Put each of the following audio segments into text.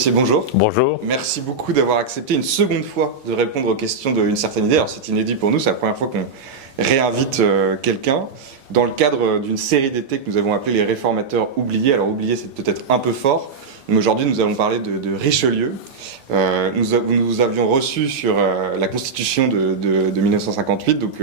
Tessier, bonjour. Bonjour. Merci beaucoup d'avoir accepté une seconde fois de répondre aux questions d'une certaine idée. Alors c'est inédit pour nous, c'est la première fois qu'on réinvite quelqu'un dans le cadre d'une série d'été que nous avons appelée les réformateurs oubliés. Alors oubliés, c'est peut-être un peu fort, mais aujourd'hui nous allons parler de Richelieu. Nous avions reçu sur la Constitution de 1958, donc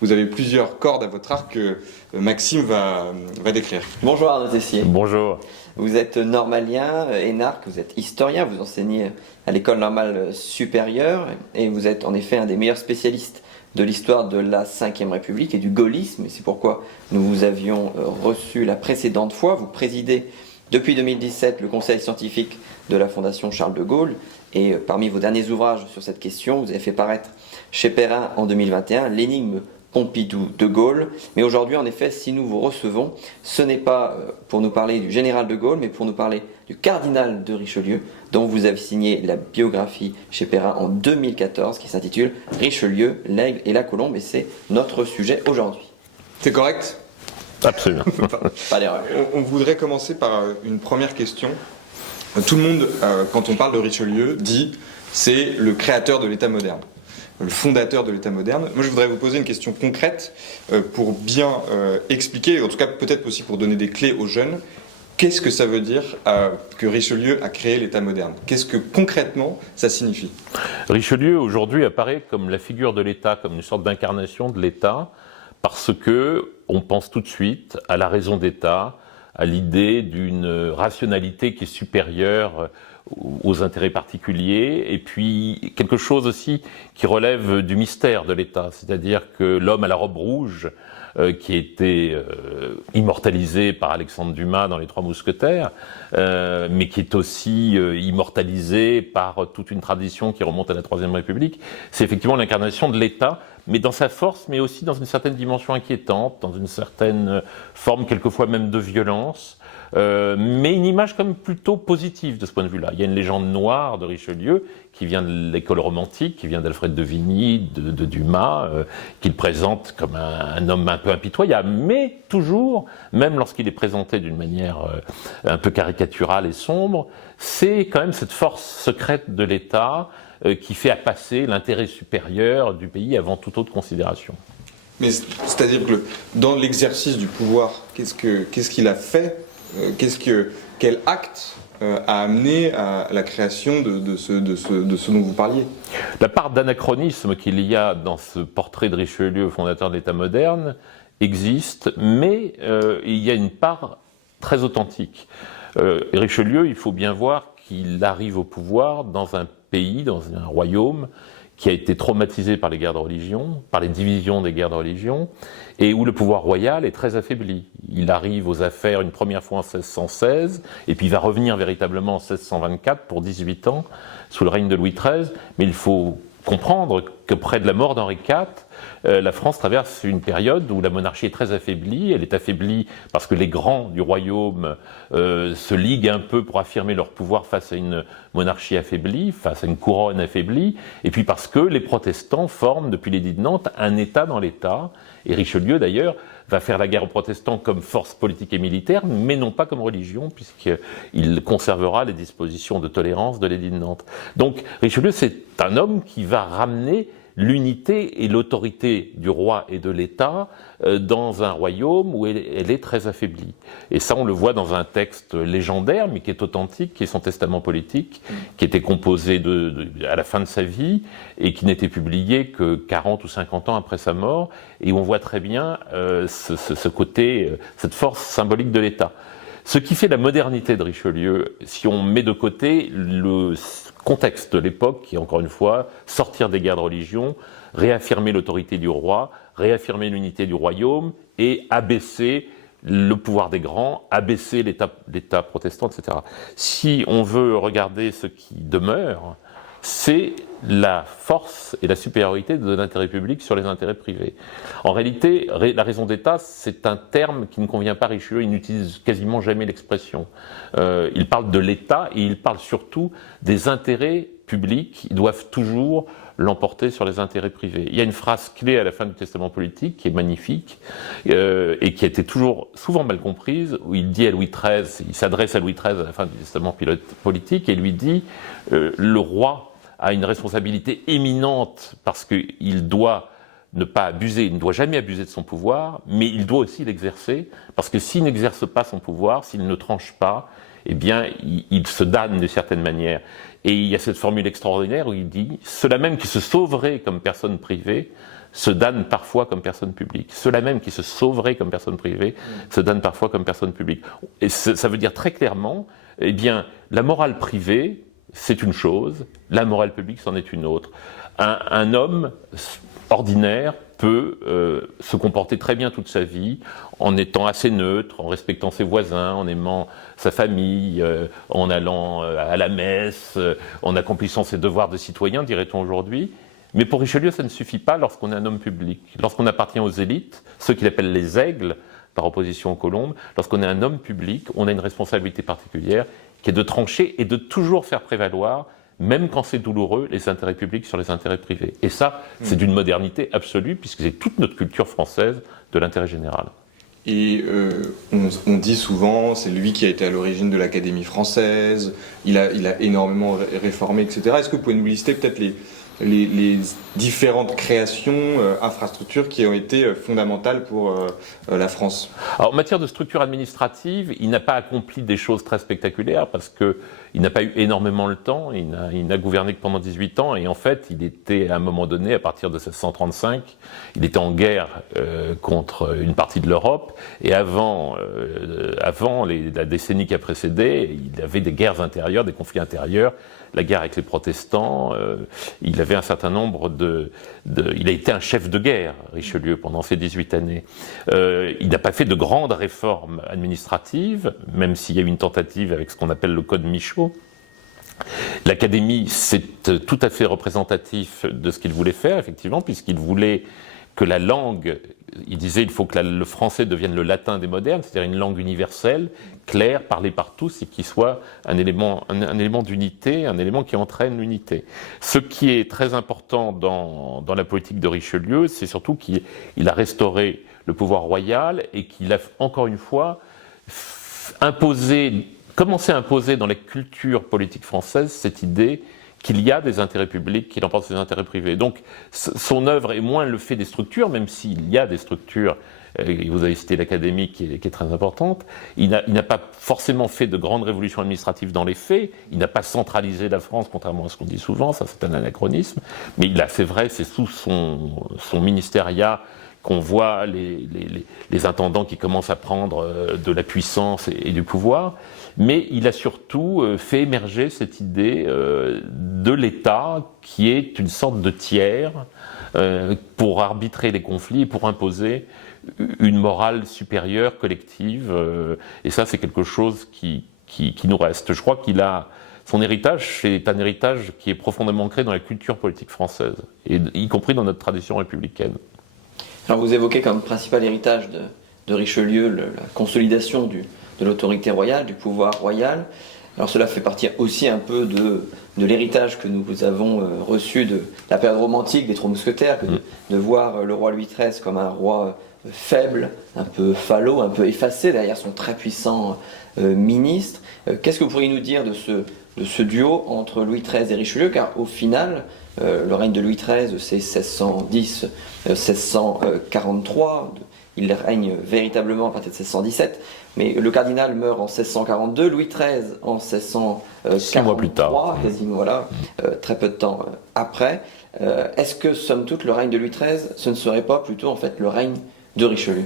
vous avez plusieurs cordes à votre arc que Maxime va décrire. Bonjour Arnaud Tessier. Bonjour. Vous êtes normalien, énarque, vous êtes historien, vous enseignez à l'école normale supérieure et vous êtes en effet un des meilleurs spécialistes de l'histoire de la Ve République et du gaullisme. Et c'est pourquoi nous vous avions reçu la précédente fois. Vous présidez depuis 2017 le conseil scientifique de la Fondation Charles de Gaulle. Et parmi vos derniers ouvrages sur cette question, vous avez fait paraître chez Perrin en 2021 l'énigme Pompidou-De Gaulle. Mais aujourd'hui, en effet, si nous vous recevons, ce n'est pas pour nous parler du général de Gaulle, mais pour nous parler du cardinal de Richelieu, dont vous avez signé la biographie chez Perrin en 2014, qui s'intitule Richelieu, l'aigle et la colombe, et c'est notre sujet aujourd'hui. C'est correct ? Absolument. Pas d'erreur. On voudrait commencer par une première question. Tout le monde, quand on parle de Richelieu, dit c'est le créateur de l'État moderne, le fondateur de l'État moderne. Moi, je voudrais vous poser une question concrète pour bien expliquer, en tout cas peut-être aussi pour donner des clés aux jeunes. Qu'est-ce que ça veut dire que Richelieu a créé l'État moderne ? Qu'est-ce que concrètement ça signifie ? Richelieu aujourd'hui apparaît comme la figure de l'État, comme une sorte d'incarnation de l'État, parce que on pense tout de suite à la raison d'État, à l'idée d'une rationalité qui est supérieure aux intérêts particuliers, et puis quelque chose aussi qui relève du mystère de l'État, c'est-à-dire que l'homme à la robe rouge, qui a été immortalisé par Alexandre Dumas dans Les Trois Mousquetaires, mais qui est aussi immortalisé par toute une tradition qui remonte à la Troisième République, c'est effectivement l'incarnation de l'État, mais dans sa force, mais aussi dans une certaine dimension inquiétante, dans une certaine forme quelquefois même de violence, mais une image quand même plutôt positive de ce point de vue-là. Il y a une légende noire de Richelieu qui vient de l'école romantique, qui vient d'Alfred de Vigny, de Dumas, qu'il présente comme un homme un peu impitoyable, mais toujours, même lorsqu'il est présenté d'une manière un peu caricaturale et sombre, c'est quand même cette force secrète de l'État qui fait passer l'intérêt supérieur du pays avant toute autre considération. Mais c'est-à-dire que dans l'exercice du pouvoir, qu'est-ce qu'il a fait ? Quel acte a amené à la création de ce dont vous parliez ? La part d'anachronisme qu'il y a dans ce portrait de Richelieu, fondateur de l'État moderne, existe, mais il y a une part très authentique. Richelieu, il faut bien voir qu'il arrive au pouvoir dans un pays, dans un royaume qui a été traumatisé par les guerres de religion, par les divisions des guerres de religion, et où le pouvoir royal est très affaibli. Il arrive aux affaires une première fois en 1616, et puis il va revenir véritablement en 1624 pour 18 ans, sous le règne de Louis XIII, mais il faut comprendre que près de la mort d'Henri IV, la France traverse une période où la monarchie est très affaiblie. Elle est affaiblie parce que les grands du royaume se liguent un peu pour affirmer leur pouvoir face à une monarchie affaiblie, face à une couronne affaiblie, et puis parce que les protestants forment, depuis l'édit de Nantes, un État dans l'État. Et Richelieu, d'ailleurs, va faire la guerre aux protestants comme force politique et militaire, mais non pas comme religion, puisqu'il conservera les dispositions de tolérance de l'édit de Nantes. Donc Richelieu, c'est un homme qui va ramener l'unité et l'autorité du roi et de l'État dans un royaume où elle est très affaiblie. Et ça, on le voit dans un texte légendaire, mais qui est authentique, qui est son testament politique, qui était composé à la fin de sa vie et qui n'était publié que 40 ou 50 ans après sa mort, et où on voit très bien ce côté, cette force symbolique de l'État. Ce qui fait la modernité de Richelieu, si on met de côté le contexte de l'époque, qui est encore une fois sortir des guerres de religion, réaffirmer l'autorité du roi, réaffirmer l'unité du royaume et abaisser le pouvoir des grands, abaisser l'État protestant, etc. Si on veut regarder ce qui demeure, c'est la force et la supériorité de l'intérêt public sur les intérêts privés. En réalité, la raison d'État, c'est un terme qui ne convient pas à Richelieu, il n'utilise quasiment jamais l'expression. Il parle de l'État et il parle surtout des intérêts publics, ils doivent toujours l'emporter sur les intérêts privés. Il y a une phrase clé à la fin du Testament politique qui est magnifique et qui a été souvent mal comprise, où il dit à Louis XIII, il s'adresse à Louis XIII à la fin du Testament politique et lui dit le roi a une responsabilité éminente parce qu'il doit ne pas abuser, il ne doit jamais abuser de son pouvoir, mais il doit aussi l'exercer, parce que s'il n'exerce pas son pouvoir, s'il ne tranche pas, eh bien, il se damne d'une certaine manière. Et il y a cette formule extraordinaire où il dit « Ceux-là même qui se sauveraient comme personne privée se damnent parfois comme personne publique. Ceux-là même qui se sauveraient comme personne privée se damnent parfois comme personne publique. » Et ça veut dire très clairement, eh bien, la morale privée, c'est une chose, la morale publique, c'en est une autre. Un homme ordinaire peut se comporter très bien toute sa vie en étant assez neutre, en respectant ses voisins, en aimant sa famille, en allant à la messe, en accomplissant ses devoirs de citoyen, dirait-on aujourd'hui. Mais pour Richelieu, ça ne suffit pas lorsqu'on est un homme public. Lorsqu'on appartient aux élites, ceux qu'il appelle les aigles, par opposition aux colombes, lorsqu'on est un homme public, on a une responsabilité particulière qui est de trancher et de toujours faire prévaloir, même quand c'est douloureux, les intérêts publics sur les intérêts privés. Et ça, c'est d'une modernité absolue, puisque c'est toute notre culture française de l'intérêt général. Et on dit souvent, c'est lui qui a été à l'origine de l'Académie française, il a énormément réformé, etc. Est-ce que vous pouvez nous lister peut-être les différentes créations, infrastructures qui ont été fondamentales pour la France? Alors, en matière de structure administrative, il n'a pas accompli des choses très spectaculaires parce qu'il n'a pas eu énormément le temps, il n'a gouverné que pendant 18 ans et en fait, il était à un moment donné, à partir de 1635, il était en guerre contre une partie de l'Europe et avant la décennie qui a précédé, il avait des guerres intérieures, des conflits intérieurs, la guerre avec les protestants, il avait un certain nombre il a été un chef de guerre, Richelieu, pendant ces 18 années. Il n'a pas fait de grandes réformes administratives, même s'il y a eu une tentative avec ce qu'on appelle le Code Michaud. L'Académie, c'est tout à fait représentatif de ce qu'il voulait faire, effectivement, puisqu'il voulait que la langue, il disait il faut que le français devienne le latin des modernes, c'est-à-dire une langue universelle, claire, parlée par tous et qui soit un élément d'unité, un élément qui entraîne l'unité. Ce qui est très important dans la politique de Richelieu, c'est surtout qu'il a restauré le pouvoir royal et qu'il a encore une fois commencé à imposer dans la culture politique française cette idée qu'il y a des intérêts publics qui l'emportent sur des intérêts privés. Donc son œuvre est moins le fait des structures, même s'il y a des structures, vous avez cité l'Académie qui est très importante, il n'a pas forcément fait de grandes révolutions administratives dans les faits, il n'a pas centralisé la France, contrairement à ce qu'on dit souvent, ça c'est un anachronisme, mais c'est vrai, c'est sous son ministériat qu'on voit les intendants qui commencent à prendre de la puissance et du pouvoir, mais il a surtout fait émerger cette idée de l'État qui est une sorte de tiers pour arbitrer les conflits et pour imposer une morale supérieure, collective, et ça c'est quelque chose qui nous reste. Je crois son héritage, c'est un héritage qui est profondément ancré dans la culture politique française, y compris dans notre tradition républicaine. Alors vous évoquez comme principal héritage de Richelieu la consolidation de l'autorité royale, du pouvoir royal. Alors cela fait partie aussi un peu de l'héritage que nous avons reçu de la période romantique des Trois Mousquetaires, de voir le roi Louis XIII comme un roi faible, un peu falot, un peu effacé derrière son très puissant ministre. Qu'est-ce que vous pourriez nous dire de ce duo entre Louis XIII et Richelieu, car au final, le règne de Louis XIII, c'est 1610-1643, il règne véritablement à partir de 1617, mais le cardinal meurt en 1642, Louis XIII en 1643, 6 mois plus tard. quasiment, voilà, très peu de temps après. Est-ce que, somme toute, le règne de Louis XIII, ce ne serait pas plutôt en fait le règne de Richelieu?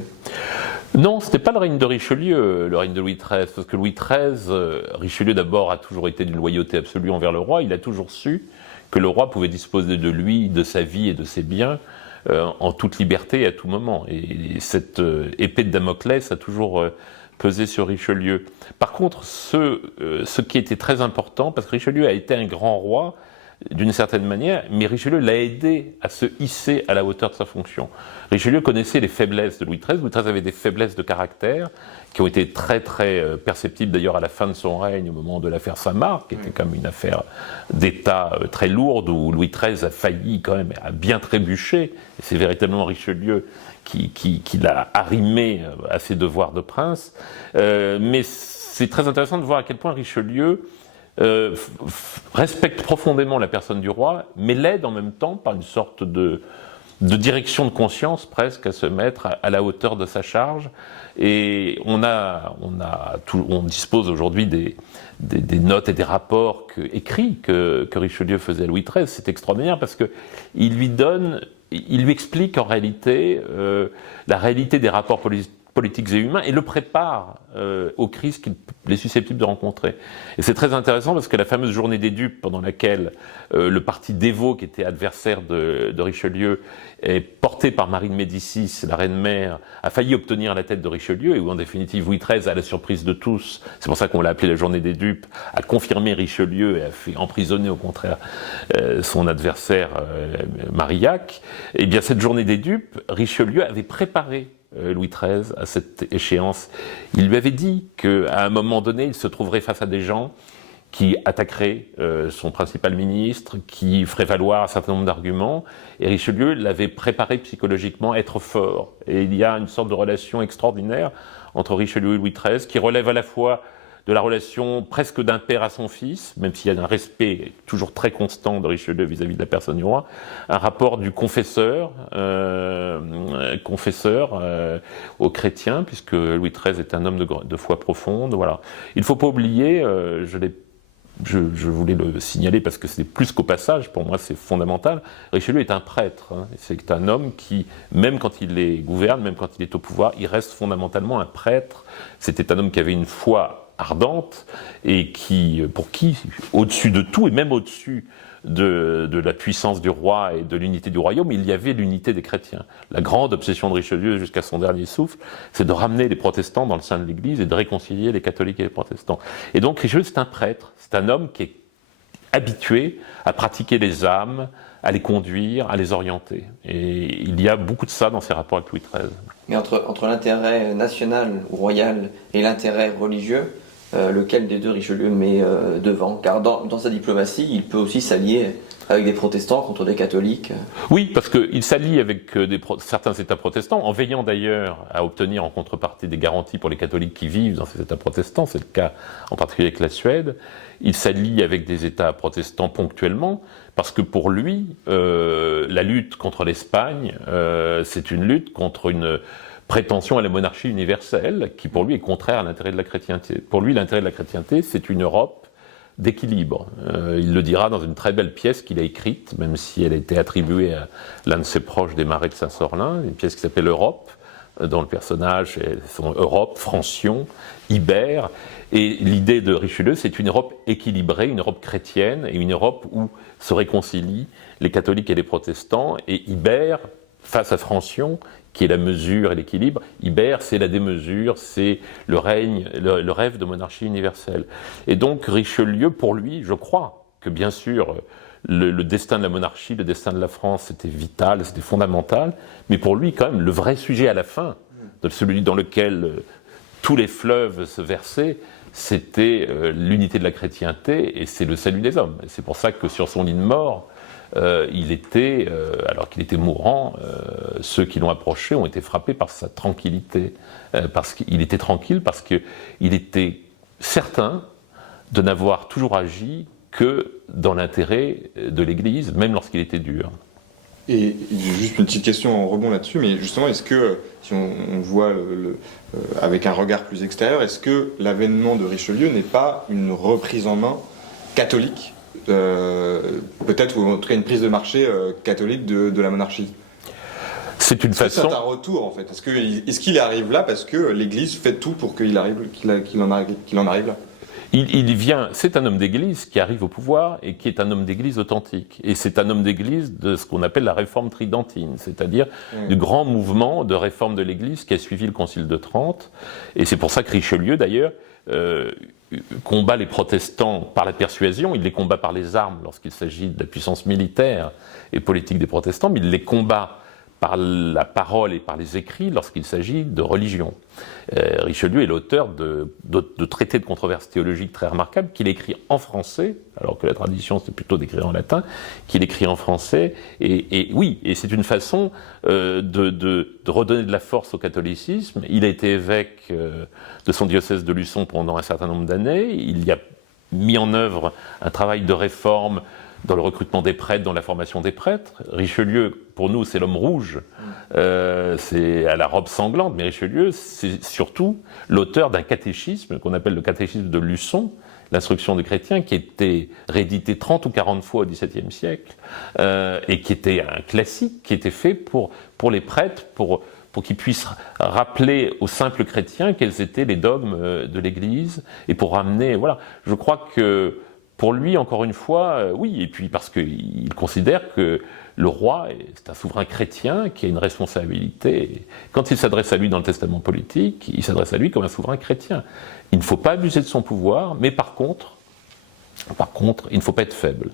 Non, ce n'était pas le règne de Richelieu, le règne de Louis XIII, parce que Louis XIII, Richelieu d'abord a toujours été d'une loyauté absolue envers le roi, il a toujours su que le roi pouvait disposer de lui, de sa vie et de ses biens en toute liberté et à tout moment. Et cette épée de Damoclès a toujours pesé sur Richelieu. Par contre, ce qui était très important, parce que Richelieu a été un grand roi, d'une certaine manière, mais Richelieu l'a aidé à se hisser à la hauteur de sa fonction. Richelieu connaissait les faiblesses de Louis XIII. Louis XIII avait des faiblesses de caractère qui ont été très très perceptibles d'ailleurs à la fin de son règne, au moment de l'affaire Saint-Marc, qui était quand même une affaire d'État très lourde, où Louis XIII a failli quand même, a bien trébuché. Et c'est véritablement Richelieu qui l'a arrimé à ses devoirs de prince. Mais c'est très intéressant de voir à quel point Richelieu respecte profondément la personne du roi, mais l'aide en même temps par une sorte de direction de conscience presque à se mettre à la hauteur de sa charge. Et on dispose aujourd'hui des notes et des rapports écrits que Richelieu faisait à Louis XIII. C'est extraordinaire parce que il lui explique en réalité la réalité des rapports politiques et humains et le prépare aux crises qu'il est susceptible de rencontrer. Et c'est très intéressant parce que la fameuse journée des dupes pendant laquelle le parti Dévot, qui était adversaire de Richelieu, est porté par Marie de Médicis, la reine-mère, a failli obtenir la tête de Richelieu et où en définitive Louis XIII, à la surprise de tous, c'est pour ça qu'on l'a appelé la journée des dupes, a confirmé Richelieu et a fait emprisonner au contraire son adversaire Marillac. Et bien cette journée des dupes, Richelieu avait préparé Louis XIII à cette échéance. Il lui avait dit qu'à un moment donné, il se trouverait face à des gens qui attaqueraient son principal ministre, qui feraient valoir un certain nombre d'arguments, et Richelieu l'avait préparé psychologiquement à être fort. Et il y a une sorte de relation extraordinaire entre Richelieu et Louis XIII, qui relève à la fois de la relation presque d'un père à son fils, même s'il y a un respect toujours très constant de Richelieu vis-à-vis de la personne du roi, un rapport du confesseur aux chrétiens, puisque Louis XIII est un homme de foi profonde. Voilà. Il ne faut pas oublier, je voulais le signaler parce que c'est plus qu'au passage, pour moi c'est fondamental, Richelieu est un prêtre, hein. C'est un homme qui, même quand il gouverne, même quand il est au pouvoir, il reste fondamentalement un prêtre. C'était un homme qui avait une foi ardente et pour qui, au-dessus de tout et même au-dessus de la puissance du roi et de l'unité du royaume, il y avait l'unité des chrétiens. La grande obsession de Richelieu jusqu'à son dernier souffle, c'est de ramener les protestants dans le sein de l'Église et de réconcilier les catholiques et les protestants. Et donc Richelieu, c'est un prêtre, c'est un homme qui est habitué à pratiquer les âmes, à les conduire, à les orienter. Et il y a beaucoup de ça dans ses rapports avec Louis XIII. Mais entre l'intérêt national ou royal et l'intérêt religieux, lequel des deux Richelieu met devant? Car dans sa diplomatie, il peut aussi s'allier avec des protestants contre des catholiques. Oui, parce qu'il s'allie avec certains États protestants, en veillant d'ailleurs à obtenir en contrepartie des garanties pour les catholiques qui vivent dans ces États protestants, c'est le cas en particulier avec la Suède. Il s'allie avec des États protestants ponctuellement, parce que pour lui, la lutte contre l'Espagne, c'est une lutte contre une prétention à la monarchie universelle, qui pour lui est contraire à l'intérêt de la chrétienté. Pour lui, l'intérêt de la chrétienté, c'est une Europe d'équilibre. Il le dira dans une très belle pièce qu'il a écrite, même si elle a été attribuée à l'un de ses proches des Marais de Saint-Sorlin, une pièce qui s'appelle Europe, dont le personnage sont Europe, Francion, Ibère. Et l'idée de Richelieu, c'est une Europe équilibrée, une Europe chrétienne, et une Europe où se réconcilient les catholiques et les protestants. Et Ibère, face à Francion, qui est la mesure et l'équilibre, Ibère, c'est la démesure, c'est le règne, le rêve de monarchie universelle. Et donc Richelieu, pour lui, je crois que bien sûr, le destin de la monarchie, le destin de la France, c'était vital, c'était fondamental, mais pour lui, quand même, le vrai sujet à la fin, celui dans lequel tous les fleuves se versaient, c'était l'unité de la chrétienté, et c'est le salut des hommes. Et c'est pour ça que sur son lit de mort, il était, alors qu'il était mourant, ceux qui l'ont approché ont été frappés par sa tranquillité. Parce qu'il était tranquille, parce qu'il était certain de n'avoir toujours agi que dans l'intérêt de l'Église, même lorsqu'il était dur. Et juste une petite question en rebond là-dessus, mais justement, est-ce que, si on voit avec un regard plus extérieur, est-ce que l'avènement de Richelieu n'est pas une reprise en main catholique, peut-être, ou en tout cas une prise de marché catholique de la monarchie? C'est une façon. C'est un retour en fait. Est-ce qu'il arrive là parce que l'Église fait tout pour qu'il en arrive là? Il vient, c'est un homme d'église qui arrive au pouvoir et qui est un homme d'église authentique. Et c'est un homme d'église de ce qu'on appelle la réforme tridentine, c'est-à-dire du grand mouvement de réforme de l'église qui a suivi le Concile de Trente. Et c'est pour ça que Richelieu, d'ailleurs, combat les protestants par la persuasion, il les combat par les armes lorsqu'il s'agit de la puissance militaire et politique des protestants, mais il les combat par la parole et par les écrits lorsqu'il s'agit de religion. Richelieu est l'auteur de traités de controverses théologiques très remarquables qu'il écrit en français, alors que la tradition c'était plutôt d'écrire en latin, qu'il écrit en français, et c'est une façon de redonner de la force au catholicisme. Il a été évêque de son diocèse de Luçon pendant un certain nombre d'années, il y a mis en œuvre un travail de réforme dans le recrutement des prêtres, dans la formation des prêtres. Richelieu, pour nous, c'est l'homme rouge, c'est à la robe sanglante, mais Richelieu, c'est surtout l'auteur d'un catéchisme qu'on appelle le catéchisme de Luçon, l'instruction des chrétiens, qui était réédité 30 ou 40 fois au XVIIe siècle, et qui était un classique, qui était fait pour les prêtres, pour qu'ils puissent rappeler aux simples chrétiens quels étaient les dogmes de l'Église, et pour ramener, voilà, je crois que pour lui, encore une fois, oui, et puis parce qu'il considère que le roi est un souverain chrétien qui a une responsabilité. Quand il s'adresse à lui dans le testament politique, il s'adresse à lui comme un souverain chrétien. Il ne faut pas abuser de son pouvoir, mais par contre, il ne faut pas être faible.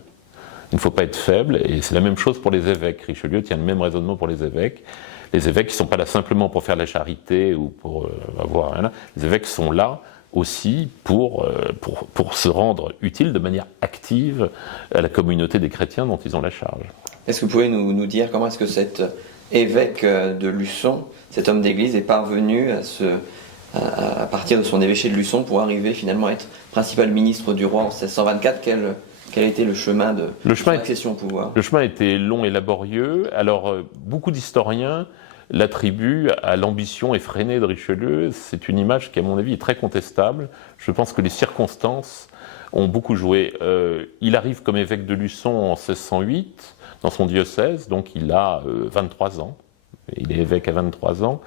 Il ne faut pas être faible, et c'est la même chose pour les évêques. Richelieu tient le même raisonnement pour les évêques. Les évêques qui ne sont pas là simplement pour faire la charité ou pour avoir rien. Les évêques sont là aussi pour se rendre utiles de manière active à la communauté des chrétiens dont ils ont la charge. Est-ce que vous pouvez nous dire comment est-ce que cet évêque de Luçon, cet homme d'église, est parvenu à partir de son évêché de Luçon pour arriver finalement à être principal ministre du roi en 1624 quel a été le chemin de son accession au pouvoir? Le chemin était long et laborieux. Alors, beaucoup d'historiens l'attribue à l'ambition effrénée de Richelieu. C'est une image qui, à mon avis, est très contestable. Je pense que les circonstances ont beaucoup joué. Il arrive comme évêque de Luçon en 1608, dans son diocèse, donc il a 23 ans. Il est évêque à 23 ans.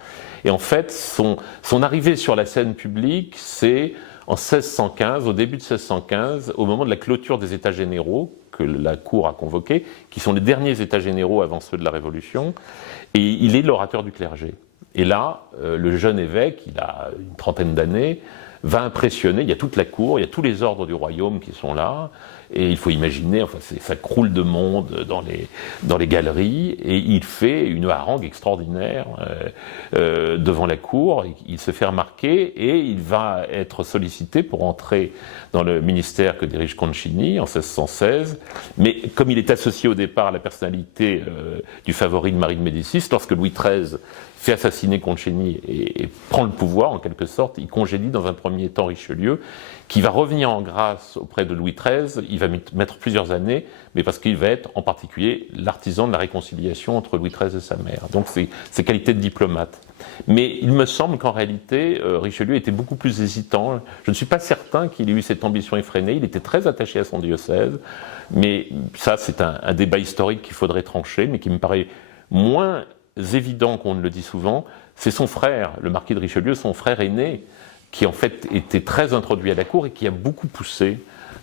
Et en fait, son arrivée sur la scène publique, c'est en 1615, au début de 1615, au moment de la clôture des États généraux, que la Cour a convoqués, qui sont les derniers États généraux avant ceux de la Révolution, et il est l'orateur du clergé. Et là, le jeune évêque, il a une trentaine d'années, va impressionner, il y a toute la cour, il y a tous les ordres du royaume qui sont là, et il faut imaginer, enfin ça croule de monde dans les galeries, et il fait une harangue extraordinaire devant la cour, il se fait remarquer, et il va être sollicité pour entrer dans le ministère que dirige Concini en 1616, mais comme il est associé au départ à la personnalité du favori de Marie de Médicis, lorsque Louis XIII fait assassiner Concini et prend le pouvoir, en quelque sorte, il congédie dans un premier temps Richelieu, qui va revenir en grâce auprès de Louis XIII, il va mettre plusieurs années, mais parce qu'il va être en particulier l'artisan de la réconciliation entre Louis XIII et sa mère. Donc c'est ses qualités de diplomate. Mais il me semble qu'en réalité, Richelieu était beaucoup plus hésitant. Je ne suis pas certain qu'il ait eu cette ambition effrénée, il était très attaché à son diocèse, mais ça c'est un débat historique qu'il faudrait trancher, mais qui me paraît moins évident qu'on ne le dit souvent. C'est son frère, le marquis de Richelieu, son frère aîné, qui en fait était très introduit à la cour et qui a beaucoup poussé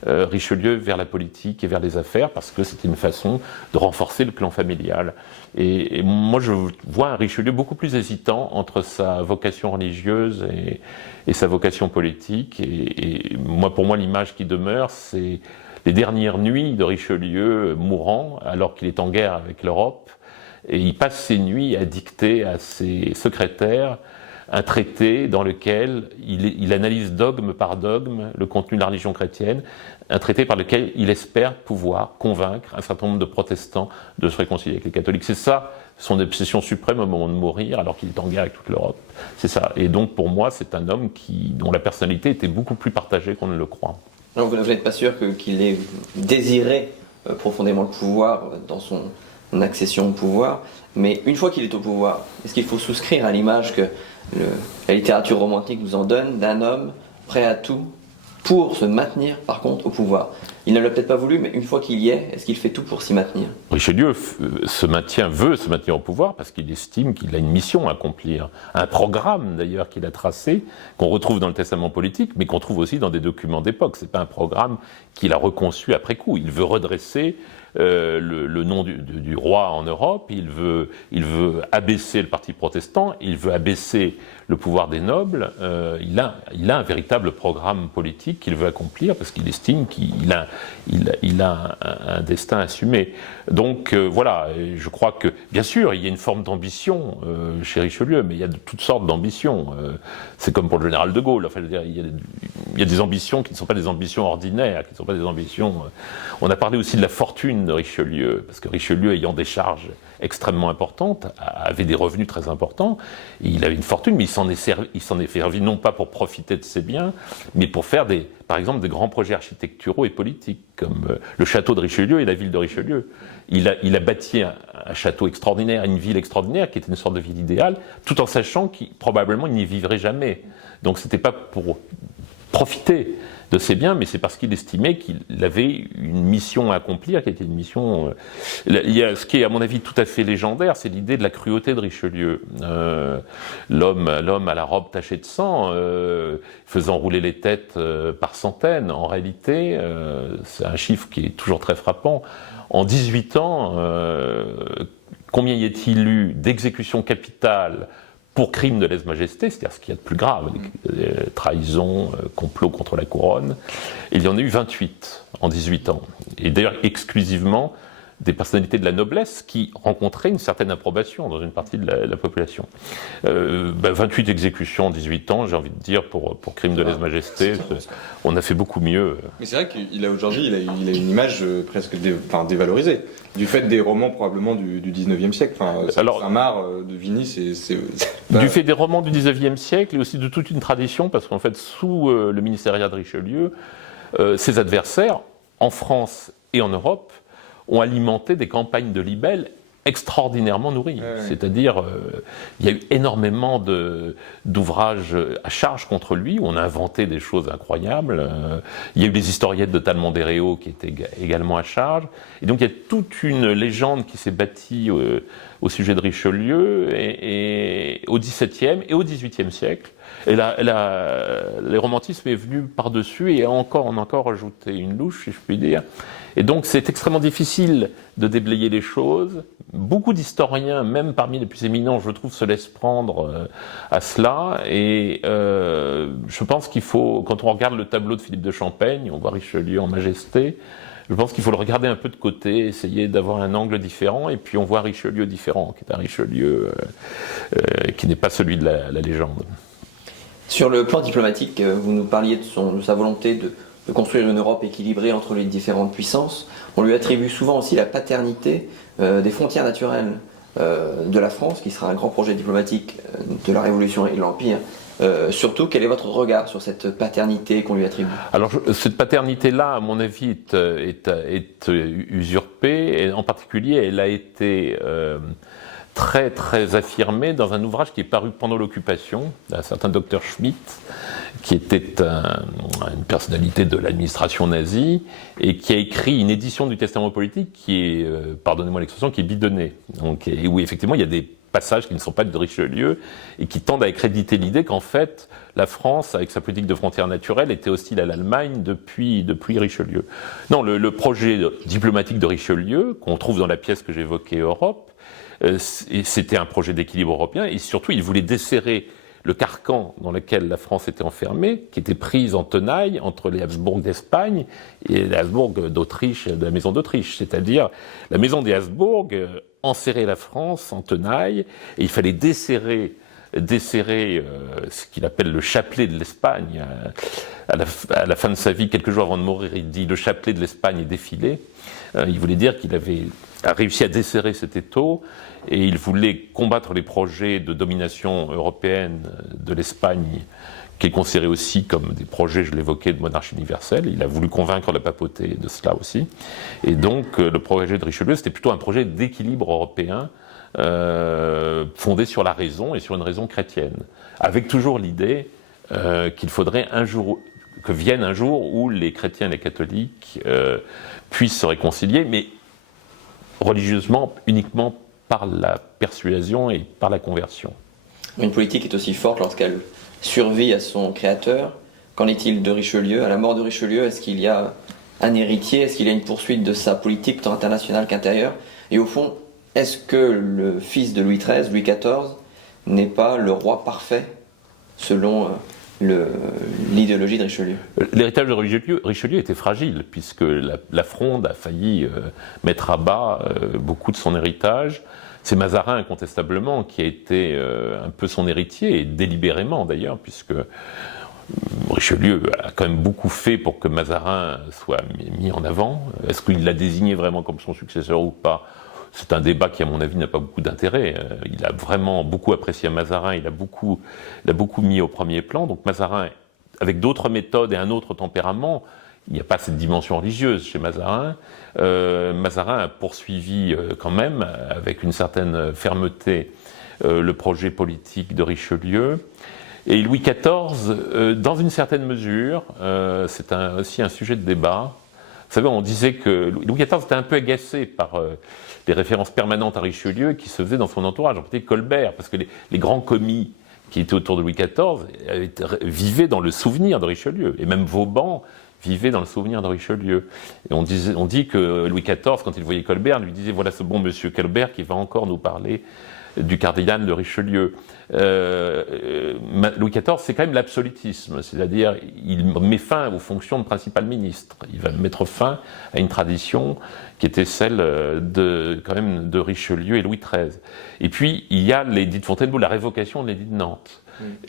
Richelieu vers la politique et vers les affaires, parce que c'était une façon de renforcer le clan familial. Et moi je vois un Richelieu beaucoup plus hésitant entre sa vocation religieuse et sa vocation politique. Et moi, pour moi, l'image qui demeure, c'est les dernières nuits de Richelieu mourant, alors qu'il est en guerre avec l'Europe, et il passe ses nuits à dicter à ses secrétaires un traité dans lequel il analyse dogme par dogme le contenu de la religion chrétienne, un traité par lequel il espère pouvoir convaincre un certain nombre de protestants de se réconcilier avec les catholiques. C'est ça son obsession suprême au moment de mourir, alors qu'il est en guerre avec toute l'Europe. C'est ça. Et donc pour moi, c'est un homme dont la personnalité était beaucoup plus partagée qu'on ne le croit. Alors vous n'êtes pas sûr qu'il ait désiré profondément le pouvoir dans son accession au pouvoir, mais une fois qu'il est au pouvoir, est-ce qu'il faut souscrire à l'image que la littérature romantique nous en donne d'un homme prêt à tout pour se maintenir par contre au pouvoir? Il ne l'a peut-être pas voulu, mais une fois qu'il y est, est-ce qu'il fait tout pour s'y maintenir? Richelieu veut se maintenir au pouvoir parce qu'il estime qu'il a une mission à accomplir, un programme d'ailleurs qu'il a tracé, qu'on retrouve dans le testament politique, mais qu'on trouve aussi dans des documents d'époque. C'est pas un programme qu'il a reconçu après coup. Il veut redresser le nom du roi en Europe, il veut abaisser le parti protestant, il veut abaisser le pouvoir des nobles. Il a un véritable programme politique qu'il veut accomplir parce qu'il estime qu'il a un destin assumé. Donc voilà, je crois que, bien sûr, il y a une forme d'ambition chez Richelieu, mais il y a de toutes sortes d'ambitions. C'est comme pour le général de Gaulle. Enfin, je veux dire, il y a des ambitions qui ne sont pas des ambitions ordinaires, qui ne sont pas des ambitions... On a parlé aussi de la fortune de Richelieu, parce que Richelieu, ayant des charges extrêmement importantes, avait des revenus très importants, et il avait une fortune, mais il s'en est servi non pas pour profiter de ses biens, mais pour faire par exemple des grands projets architecturaux et politiques, comme le château de Richelieu et la ville de Richelieu. Il a bâti un château extraordinaire, une ville extraordinaire, qui était une sorte de ville idéale, tout en sachant qu'il probablement il n'y vivrait jamais. Donc c'était pas pour profiter de ses biens, mais c'est parce qu'il estimait qu'il avait une mission à accomplir, qui était une mission... Il y a ce qui est, à mon avis, tout à fait légendaire, c'est l'idée de la cruauté de Richelieu. L'homme à la robe tachée de sang, faisant rouler les têtes par centaines. En réalité, c'est un chiffre qui est toujours très frappant. En 18 ans, combien y a-t-il eu d'exécutions capitales pour crime de lèse-majesté, c'est-à-dire ce qu'il y a de plus grave, trahison, complot contre la couronne, il y en a eu 28 en 18 ans. Et d'ailleurs exclusivement des personnalités de la noblesse qui rencontraient une certaine approbation dans une partie de la population. 28 exécutions en 18 ans, j'ai envie de dire, pour crime de lèse-majesté, on a fait beaucoup mieux. Mais c'est vrai qu'il a aujourd'hui, il a une image presque dévalorisée, du fait des romans probablement du 19e siècle. Saint-Marc, de Vigny, c'est du fait des romans du 19e siècle et aussi de toute une tradition, parce qu'en fait, sous le ministériat de Richelieu, ses adversaires, en France et en Europe, ont alimenté des campagnes de libelles extraordinairement nourries. Ouais. C'est-à-dire, il y a eu énormément d'ouvrages à charge contre lui, où on a inventé des choses incroyables. Il y a eu des historiettes de Talmont des Réaux qui étaient également à charge. Et donc il y a toute une légende qui s'est bâtie au sujet de Richelieu et au XVIIe et au XVIIIe siècle. Et là, le romantisme est venu par-dessus et on a encore rajouté une louche, si je puis dire. Et donc c'est extrêmement difficile de déblayer les choses. Beaucoup d'historiens, même parmi les plus éminents, je trouve, se laissent prendre à cela. Et je pense qu'il faut, quand on regarde le tableau de Philippe de Champaigne, on voit Richelieu en majesté, je pense qu'il faut le regarder un peu de côté, essayer d'avoir un angle différent, et puis on voit Richelieu différent, qui est un Richelieu qui n'est pas celui de la légende. Sur le plan diplomatique, vous nous parliez de sa volonté de construire une Europe équilibrée entre les différentes puissances. On lui attribue souvent aussi la paternité des frontières naturelles de la France, qui sera un grand projet diplomatique de la Révolution et de l'Empire. Surtout, quel est votre regard sur cette paternité qu'on lui attribue ? Alors, cette paternité-là, à mon avis, est usurpée, et en particulier, elle a été très très affirmée dans un ouvrage qui est paru pendant l'occupation, d'un certain docteur Schmitt, qui était une personnalité de l'administration nazie, et qui a écrit une édition du Testament politique qui est, pardonnez-moi l'expression, qui est bidonnée. Donc, et où effectivement il y a des passages qui ne sont pas de Richelieu et qui tendent à accréditer l'idée qu'en fait la France, avec sa politique de frontières naturelles, était hostile à l'Allemagne depuis Richelieu. Non, le projet diplomatique de Richelieu, qu'on trouve dans la pièce que j'évoquais, Europe, c'était un projet d'équilibre européen, et surtout il voulait desserrer le carcan dans lequel la France était enfermée, qui était prise en tenaille entre les Habsbourg d'Espagne et les Habsbourg d'Autriche, de la maison d'Autriche. C'est-à-dire, la maison des Habsbourg enserrait la France en tenaille, et il fallait desserrer ce qu'il appelle le chapelet de l'Espagne. À la fin de sa vie, quelques jours avant de mourir, il dit « le chapelet de l'Espagne est défilé ». Il voulait dire qu'il avait réussi à desserrer cet étau, et il voulait combattre les projets de domination européenne de l'Espagne, qu'il considérait aussi comme des projets, je l'évoquais, de monarchie universelle. Il a voulu convaincre la papauté de cela aussi. Et donc, le projet de Richelieu, c'était plutôt un projet d'équilibre européen, fondé sur la raison et sur une raison chrétienne, avec toujours l'idée qu'il faudrait que vienne un jour où les chrétiens et les catholiques puissent se réconcilier, mais religieusement uniquement par la persuasion et par la conversion. Une politique est aussi forte lorsqu'elle survit à son créateur. Qu'en est-il de Richelieu ? À la mort de Richelieu, est-ce qu'il y a un héritier? Est-ce qu'il y a une poursuite de sa politique tant internationale qu'intérieure? Et au fond, est-ce que le fils de Louis XIII, Louis XIV, n'est pas le roi parfait selon l'idéologie de Richelieu? L'héritage de Richelieu était fragile, puisque la Fronde a failli mettre à bas beaucoup de son héritage. C'est Mazarin, incontestablement, qui a été un peu son héritier, et délibérément d'ailleurs, puisque Richelieu a quand même beaucoup fait pour que Mazarin soit mis en avant. Est-ce qu'il l'a désigné vraiment comme son successeur ou pas? C'est un débat qui, à mon avis, n'a pas beaucoup d'intérêt. Il a vraiment beaucoup apprécié Mazarin, il l'a beaucoup mis au premier plan. Donc Mazarin, avec d'autres méthodes et un autre tempérament, il n'y a pas cette dimension religieuse chez Mazarin. Mazarin a poursuivi quand même, avec une certaine fermeté, le projet politique de Richelieu. Et Louis XIV, dans une certaine mesure, c'est aussi un sujet de débat. Vous savez, on disait que Louis XIV était un peu agacé par les références permanentes à Richelieu qui se faisaient dans son entourage, en particulier Colbert, parce que les grands commis qui étaient autour de Louis XIV vivaient dans le souvenir de Richelieu, et même Vauban vivait dans le souvenir de Richelieu. Et on dit que Louis XIV, quand il voyait Colbert, lui disait « Voilà ce bon monsieur Colbert qui va encore nous parler du cardinal de Richelieu ». Louis XIV, c'est quand même l'absolutisme, c'est-à-dire il met fin aux fonctions de principal ministre. Il va mettre fin à une tradition qui était celle quand même de Richelieu et Louis XIII. Et puis, il y a l'édit de Fontainebleau, la révocation de l'édit de Nantes.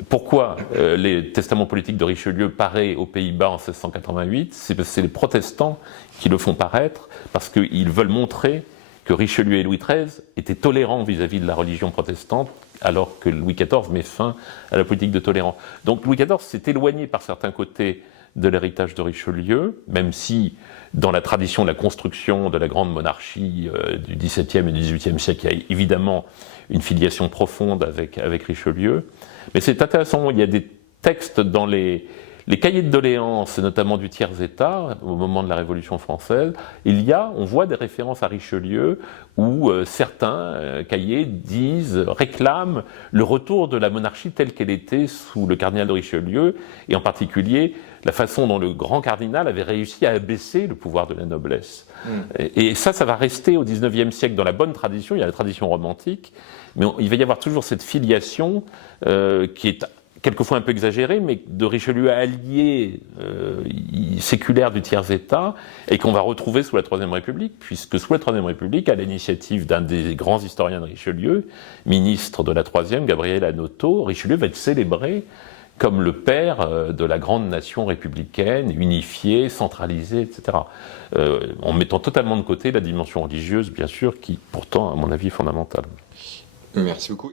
Pourquoi les testaments politiques de Richelieu paraissent aux Pays-Bas en 1688? C'est parce que c'est les protestants qui le font paraître, parce qu'ils veulent montrer que Richelieu et Louis XIII étaient tolérants vis-à-vis de la religion protestante, alors que Louis XIV met fin à la politique de tolérance. Donc Louis XIV s'est éloigné par certains côtés de l'héritage de Richelieu, même si dans la tradition de la construction de la grande monarchie du XVIIe et du XVIIIe siècle, il y a évidemment une filiation profonde avec Richelieu. Mais c'est intéressant, il y a des textes dans les cahiers de doléances, notamment du tiers-état, au moment de la Révolution française, on voit des références à Richelieu où certains cahiers réclament le retour de la monarchie telle qu'elle était sous le cardinal de Richelieu, et en particulier la façon dont le grand cardinal avait réussi à abaisser le pouvoir de la noblesse. Et ça va rester au XIXe siècle dans la bonne tradition, il y a la tradition romantique, mais il va y avoir toujours cette filiation qui est quelquefois un peu exagéré, mais de Richelieu allié séculaire du tiers-état, et qu'on va retrouver sous la Troisième République, puisque sous la Troisième République, à l'initiative d'un des grands historiens de Richelieu, ministre de la Troisième, Gabriel Hanotaux, Richelieu va être célébré comme le père de la grande nation républicaine, unifiée, centralisée, etc. En mettant totalement de côté la dimension religieuse, bien sûr, qui pourtant, à mon avis, est fondamentale. Merci beaucoup.